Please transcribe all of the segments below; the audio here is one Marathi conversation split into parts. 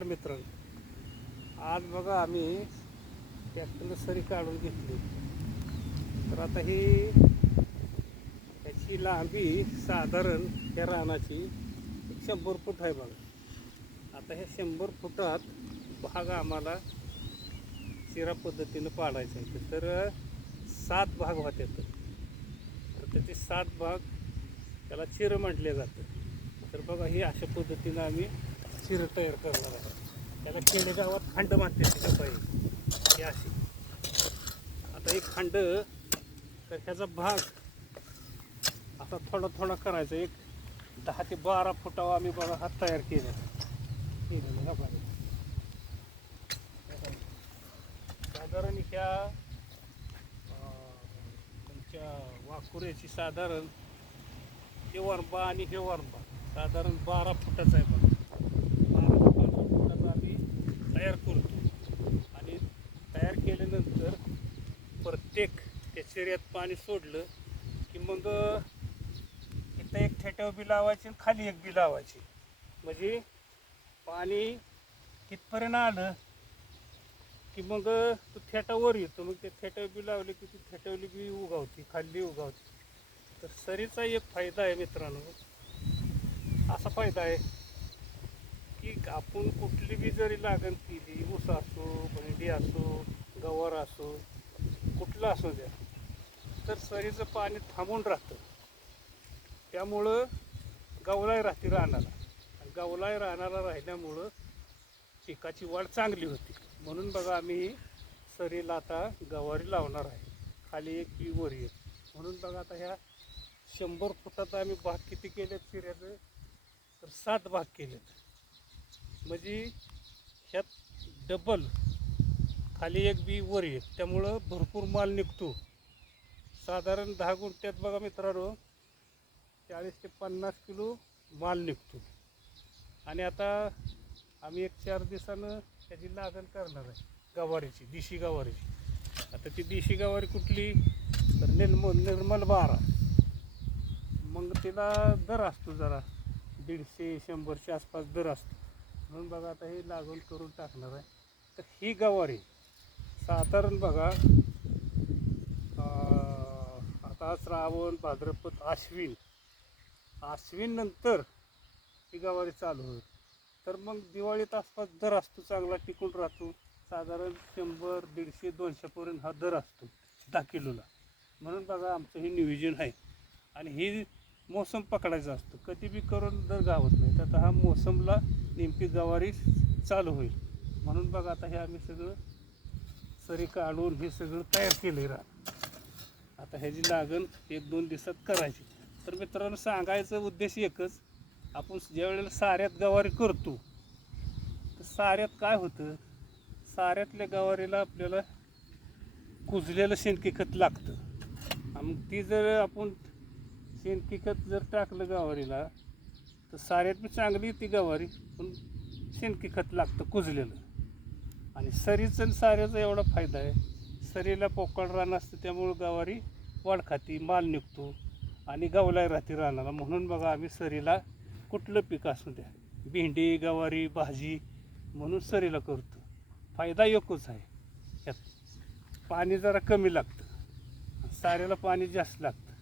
मित्रांनो, आज बघा आम्ही ट्रॅक्टरनं सरी काढून घेतली. तर आता ही त्याची लांबी साधारण त्या रानाची 100 फूट आहे बघा. आता हे 100 फुटात भाग आम्हाला चिरा पद्धतीनं पाडायचं आहे. तर 7 भाग होतात. तर त्याचे 7 भाग त्याला चिरं म्हटले जातं. तर बघा ही अशा पद्धतीनं आम्ही चिरं तयार करणार आहे. त्याला खेडेगावात खंड म्हणते पाहिजे ही अशी. आता एक खंड तर ह्याचा भाग असा थोडा थोडा करायचा. एक 10 ते 12 फुटावर आम्ही बघा हात तयार केलेलं बघा. साधारण ह्या तुमच्या वाकुऱ्याची साधारण हे वरंबा आणि हे वरंबा साधारण 12 फुटाचा आहे बघा. 12 ते 15 फुटाचा आम्ही तयार करतो. आणि तयार केल्यानंतर प्रत्येक त्या चिऱ्यात पाणी सोडलं की मग इथं एक ठेट्यावर बी लावायची आणि खाली एक बी लावायची. म्हणजे पाणी तिथपर्यंत आलं की मग तो थेटावर येतो. मग ते थेटावर बी लावले की ती थेटावली बी उगावती, खाली उगावती. तर सरीचा एक फायदा आहे मित्रांनो, असा फायदा आहे की आपण कुठली बी जरी लागण केली, ऊस असो, भेंडी असो, गवार असो, कुठलं असो द्या, तर सरीचं पाणी थांबून राहतं. त्यामुळं गवलाई राहते रानाला. आणि गवलाई रानाला राहिल्यामुळं पिकाची वाढ चांगली होती. म्हणून बघा आम्ही सरीला आता गवारी लावणार आहे. खाली एक की वर एक. म्हणून बघा आता ह्या 100 फुटात आम्ही भाग किती केलेत चिऱ्याचं, तर 7 भाग केलेत. म्हणजे ह्यात डबल खाली एक बी वर एक. त्यामुळं भरपूर माल निघतो. साधारण 10 गुंठ्यात बघा मित्रांनो 40 ते 50 किलो माल निघतो. आणि आता आम्ही एक 4 दिवसानं त्याची लागण करणार आहे गवारीची, देशी गवारीची. आता ती देशी गवारी कुठली, तर निर्मल 12. मग तिला दर असतो जरा 150-100च्या आसपास दर असतो. म्हणून बघा आता हे लागवड करून टाकणार आहे. तर ही गवारी साधारण बघा आता श्रावण, भाद्रपद, आश्विन नंतर ही गवारी चालू होईल. तर मग दिवाळीत आसपास दर असतो, चांगला टिकून राहतो. साधारण 100, 150, 200पर्यंत हा दर असतो 10 किलोला. म्हणून बघा आमचं हे नियोजन आहे. आणि ही मोसम पकडायचा असतो, कधी बी करून दर गावत नाही. तर आता हा मोसमला नेमकी गवारी चालू होईल. म्हणून बघा आता हे आम्ही सगळं सरी काढून हे सगळं तयार केलं राहतं. आता ह्याची लागण 1-2 दिवसात करायची. तर मित्रांनो, सांगायचा उद्देश एकच, आपण ज्या वेळेला साऱ्यात गवारी करतो तर साऱ्यात काय होतं, साऱ्यातल्या गवारीला आपल्याला कुजलेलं शेणखत लागतं. आणि ती जर आपण शेणखत जर टाकलं गवारीला तर साऱ्यात बी चांगली ती गवारी, पण शेणखत लागतं कुजलेलं. आणि सरीचं आणि साऱ्याचा एवढा फायदा आहे, सरीला पोकळ रान असतं त्यामुळं गवारी वाढ खाती, माल निघतो आणि गवलाई राहते रानाला. म्हणून बघा आम्ही सरीला कुठलं पीक असू द्या, भेंडी, गवारी, भाजी, म्हणून सरीला करतो. फायदा एकच आहे, यात पाणी जरा कमी लागतं, साऱ्याला पाणी जास्त लागतं.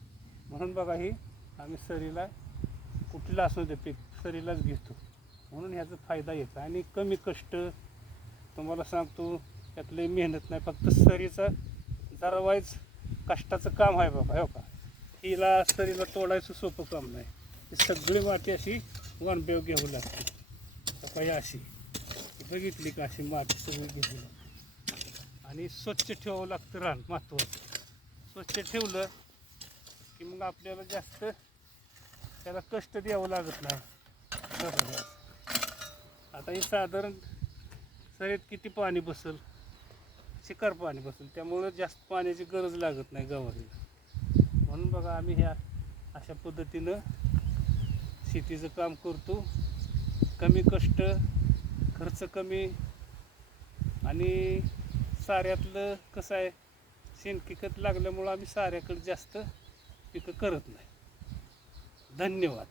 म्हणून बघा ही आम्ही सरीला कुठलं असू दे पीक सरीलाच घेतो. म्हणून ह्याचा फायदा येतो आणि कमी कष्ट. तुम्हाला सांगतो यातलं मेहनत नाही, फक्त सरीचा जरा वाईज कष्टाचं काम आहे बाबा. हो का, हिला सरीला तोडायचं सोपं काम नाही. ही सगळी माती अशी वनबेव घेऊ लागते. काही अशी बघितली का, अशी माती सगळी घेऊ लागते. आणि स्वच्छ ठेवावं लागतं रान, महत्त्वाचं. स्वच्छ ठेवलं की मग आपल्याला जास्त त्याला कष्ट द्यावं लागत नाही. आता हे साधारण सरीत किती पाणी बसेल, शिकार पाणी बसेल, त्यामुळं जास्त पाण्याची गरज लागत नाही गवारीला. म्हणून बघा आम्ही ह्या अशा पद्धतीनं शेतीचं काम करतो. कमी कष्ट, खर्च कमी. आणि साऱ्यातलं कसं आहे, शेणखत लागल्यामुळं आम्ही साऱ्याकडे जास्त पिकं करत नाही. धन्यवाद.